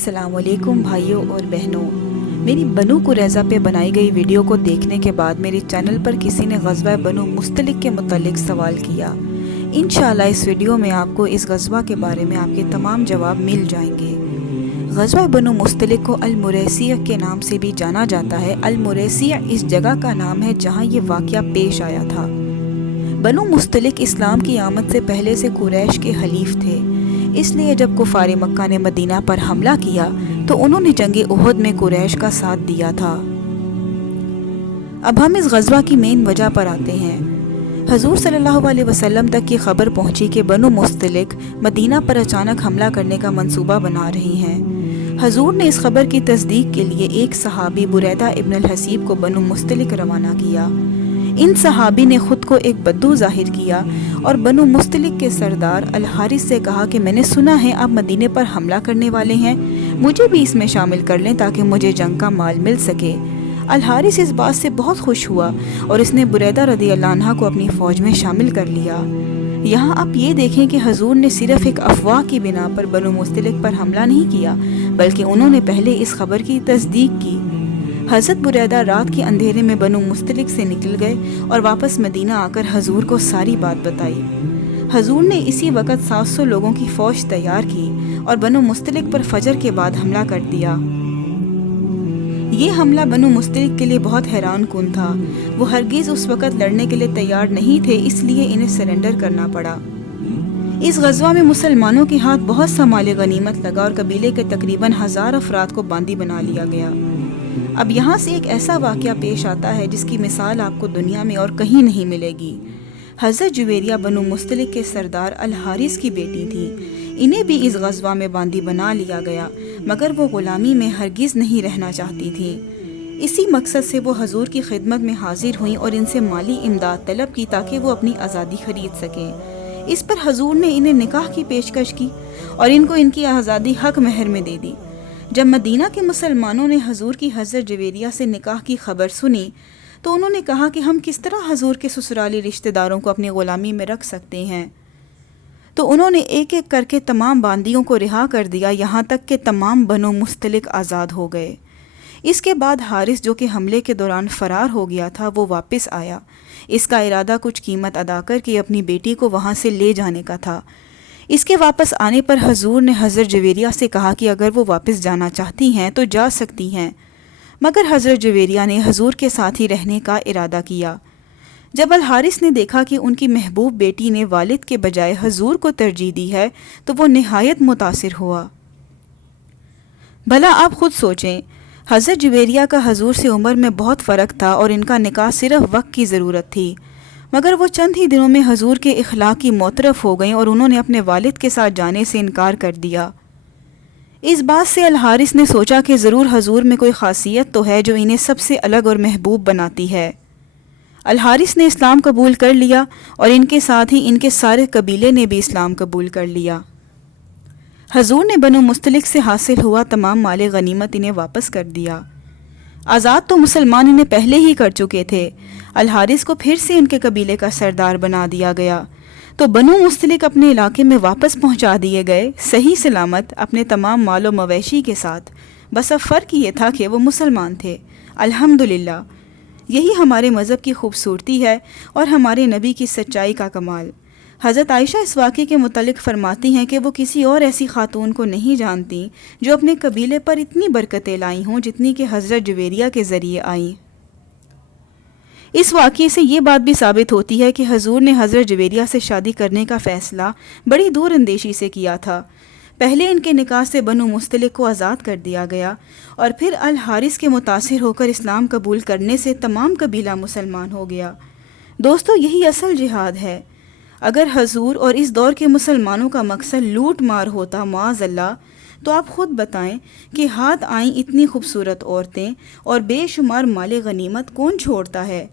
السلام علیکم بھائیوں اور بہنوں، میری بنو قریظہ پہ بنائی گئی ویڈیو کو دیکھنے کے بعد میرے چینل پر کسی نے غزوہ بنو مستلق کے متعلق سوال کیا۔ انشاءاللہ اس ویڈیو میں آپ کو اس غزوہ کے بارے میں آپ کے تمام جواب مل جائیں گے۔ غزوہ بنو مستلق کو المریسیہ کے نام سے بھی جانا جاتا ہے۔ المریسیہ اس جگہ کا نام ہے جہاں یہ واقعہ پیش آیا تھا۔ بنو مستلق اسلام کی آمد سے پہلے سے قریش کے حلیف تھے، اس لیے جب کفار مکہ نے مدینہ پر حملہ کیا تو انہوں نے جنگ احد میں قریش کا ساتھ دیا تھا۔ اب ہم اس غزوہ کی مین وجہ پر آتے ہیں۔ حضور صلی اللہ علیہ وسلم تک یہ خبر پہنچی کہ بنو مستلق مدینہ پر اچانک حملہ کرنے کا منصوبہ بنا رہی ہیں۔ حضور نے اس خبر کی تصدیق کے لیے ایک صحابی بریدہ ابن الحصیب کو بنو مستلق روانہ کیا۔ ان صحابی نے خود کو ایک بدو ظاہر کیا اور بنو مستلق کے سردار الحارث سے کہا کہ میں نے سنا ہے آپ مدینے پر حملہ کرنے والے ہیں، مجھے بھی اس میں شامل کر لیں تاکہ مجھے جنگ کا مال مل سکے۔ الحارث اس بات سے بہت خوش ہوا اور اس نے بریدہ رضی اللہ عنہ کو اپنی فوج میں شامل کر لیا۔ یہاں آپ یہ دیکھیں کہ حضور نے صرف ایک افواہ کی بنا پر بنو مستلق پر حملہ نہیں کیا، بلکہ انہوں نے پہلے اس خبر کی تصدیق کی۔ حضرت بریدہ رات کے اندھیرے میں بنو مستلق سے نکل گئے اور واپس مدینہ آ کر حضور کو ساری بات بتائی۔ حضور نے اسی وقت 700 لوگوں کی فوج تیار کی اور بنو مستلق پر فجر کے بعد حملہ کر دیا۔ یہ حملہ بنو مستلق کے لیے بہت حیران کن تھا۔ وہ ہرگز اس وقت لڑنے کے لیے تیار نہیں تھے، اس لیے انہیں سرنڈر کرنا پڑا۔ اس غزوہ میں مسلمانوں کے ہاتھ بہت سا مال غنیمت لگا اور قبیلے کے تقریباً 1000 افراد کو باندی بنا لیا گیا۔ اب یہاں سے ایک ایسا واقعہ پیش آتا ہے جس کی مثال آپ کو دنیا میں اور کہیں نہیں ملے گی۔ حضرت جویریہ بنو مستلق کے سردار الحارث کی بیٹی تھی، انہیں بھی اس غزوہ میں باندی بنا لیا گیا، مگر وہ غلامی میں ہرگز نہیں رہنا چاہتی تھی۔ اسی مقصد سے وہ حضور کی خدمت میں حاضر ہوئیں اور ان سے مالی امداد طلب کی تاکہ وہ اپنی آزادی خرید سکیں۔ اس پر حضور نے انہیں نکاح کی پیشکش کی اور ان کو ان کی آزادی حق مہر میں دے دی۔ جب مدینہ کے مسلمانوں نے حضور کی حضرت جویریہ سے نکاح کی خبر سنی تو انہوں نے کہا کہ ہم کس طرح حضور کے سسرالی رشتہ داروں کو اپنی غلامی میں رکھ سکتے ہیں، تو انہوں نے ایک ایک کر کے تمام باندیوں کو رہا کر دیا، یہاں تک کہ تمام بنو مستلق آزاد ہو گئے۔ اس کے بعد حارث، جو کہ حملے کے دوران فرار ہو گیا تھا، وہ واپس آیا۔ اس کا ارادہ کچھ قیمت ادا کر کے اپنی بیٹی کو وہاں سے لے جانے کا تھا۔ اس کے واپس آنے پر حضور نے حضرت جویریہ سے کہا کہ اگر وہ واپس جانا چاہتی ہیں تو جا سکتی ہیں، مگر حضرت جویریہ نے حضور کے ساتھ ہی رہنے کا ارادہ کیا۔ جب الحارث نے دیکھا کہ ان کی محبوب بیٹی نے والد کے بجائے حضور کو ترجیح دی ہے تو وہ نہایت متاثر ہوا۔ بھلا آپ خود سوچیں، حضرت جویریہ کا حضور سے عمر میں بہت فرق تھا اور ان کا نکاح صرف وقت کی ضرورت تھی، مگر وہ چند ہی دنوں میں حضور کے اخلاق کی معترف ہو گئیں اور انہوں نے اپنے والد کے ساتھ جانے سے انکار کر دیا۔ اس بات سے الحارث نے سوچا کہ ضرور حضور میں کوئی خاصیت تو ہے جو انہیں سب سے الگ اور محبوب بناتی ہے۔ الحارث نے اسلام قبول کر لیا اور ان کے ساتھ ہی ان کے سارے قبیلے نے بھی اسلام قبول کر لیا۔ حضور نے بنو مستلق سے حاصل ہوا تمام مال غنیمت انہیں واپس کر دیا۔ آزاد تو مسلمان انہیں پہلے ہی کر چکے تھے، الحارث کو پھر سے ان کے قبیلے کا سردار بنا دیا گیا، تو بنو مستلق اپنے علاقے میں واپس پہنچا دیے گئے، صحیح سلامت اپنے تمام مال و مویشی کے ساتھ۔ بس اب فرق یہ تھا کہ وہ مسلمان تھے۔ الحمدللہ، یہی ہمارے مذہب کی خوبصورتی ہے اور ہمارے نبی کی سچائی کا کمال۔ حضرت عائشہ اس واقعے کے متعلق فرماتی ہیں کہ وہ کسی اور ایسی خاتون کو نہیں جانتی جو اپنے قبیلے پر اتنی برکتیں لائی ہوں جتنی کہ حضرت جویریہ کے ذریعے آئیں۔ اس واقعے سے یہ بات بھی ثابت ہوتی ہے کہ حضور نے حضرت جویریہ سے شادی کرنے کا فیصلہ بڑی دور اندیشی سے کیا تھا۔ پہلے ان کے نکاح سے بنو مستلق کو آزاد کر دیا گیا اور پھر الحارث کے متاثر ہو کر اسلام قبول کرنے سے تمام قبیلہ مسلمان ہو گیا۔ دوستو، یہی اصل جہاد ہے۔ اگر حضور اور اس دور کے مسلمانوں کا مقصد لوٹ مار ہوتا معاذ اللہ، تو آپ خود بتائیں کہ ہاتھ آئیں اتنی خوبصورت عورتیں اور بے شمار مال غنیمت کون چھوڑتا ہے؟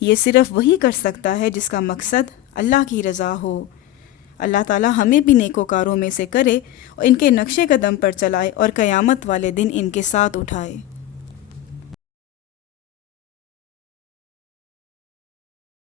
یہ صرف وہی کر سکتا ہے جس کا مقصد اللہ کی رضا ہو۔ اللہ تعالی ہمیں بھی نیکوکاروں میں سے کرے اور ان کے نقش قدم پر چلائے اور قیامت والے دن ان کے ساتھ اٹھائے۔